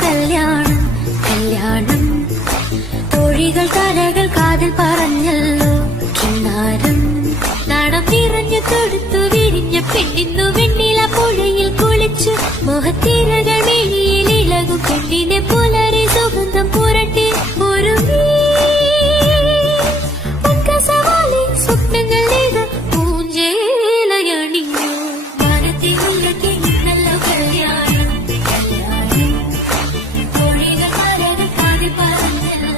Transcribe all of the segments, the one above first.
കല്യാണം കല്യാണം തോഴികൾ തലകൾ കാതിൽ പറഞ്ഞല്ലോ കിന്നാരം നാണം നിറഞ്ഞു തൊടുത്തു വിരിഞ്ഞ പെണ്ണിന്നു വെണ്ണില പുഴയിൽ കുളിച്ചു മോഹത്തിരകൾ മിഴിയിൽ ഇളകും പെണ്ണിനെ പുലരി സുഗന്ധം പുരട്ടി ഒരു സ്വപ്നങ്ങൾ പൂഞ്ചേലയണിഞ്ഞു വാനത്തെ ഉയർത്തി നിന്നല്ലോ കല്യാണം കല്യാണം തോഴികൾ തലകൾ കാതിൽ പറഞ്ഞല്ലോ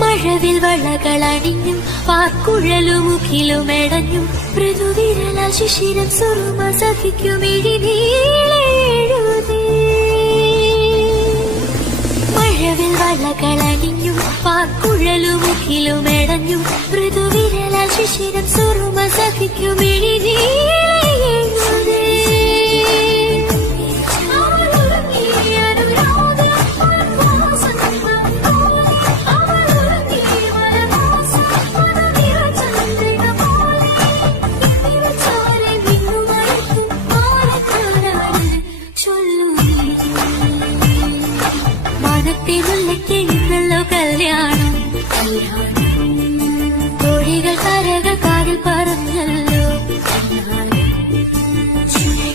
മഴവിൽ വളകളണിഞ്ഞും പാക്കുഴലുമുഖിലുമെടഞ്ഞും മൃദുവിരല ശിശിരം സുറുമ സഹിക്കുമിഴിനീളെഴുതി മഴവിൽ വളകളണിഞ്ഞും പാക്കുഴലുമുഖിലുമെടഞ്ഞും മൃദുവിരല ശിശിരം സുറുമ സഹിക്കുമി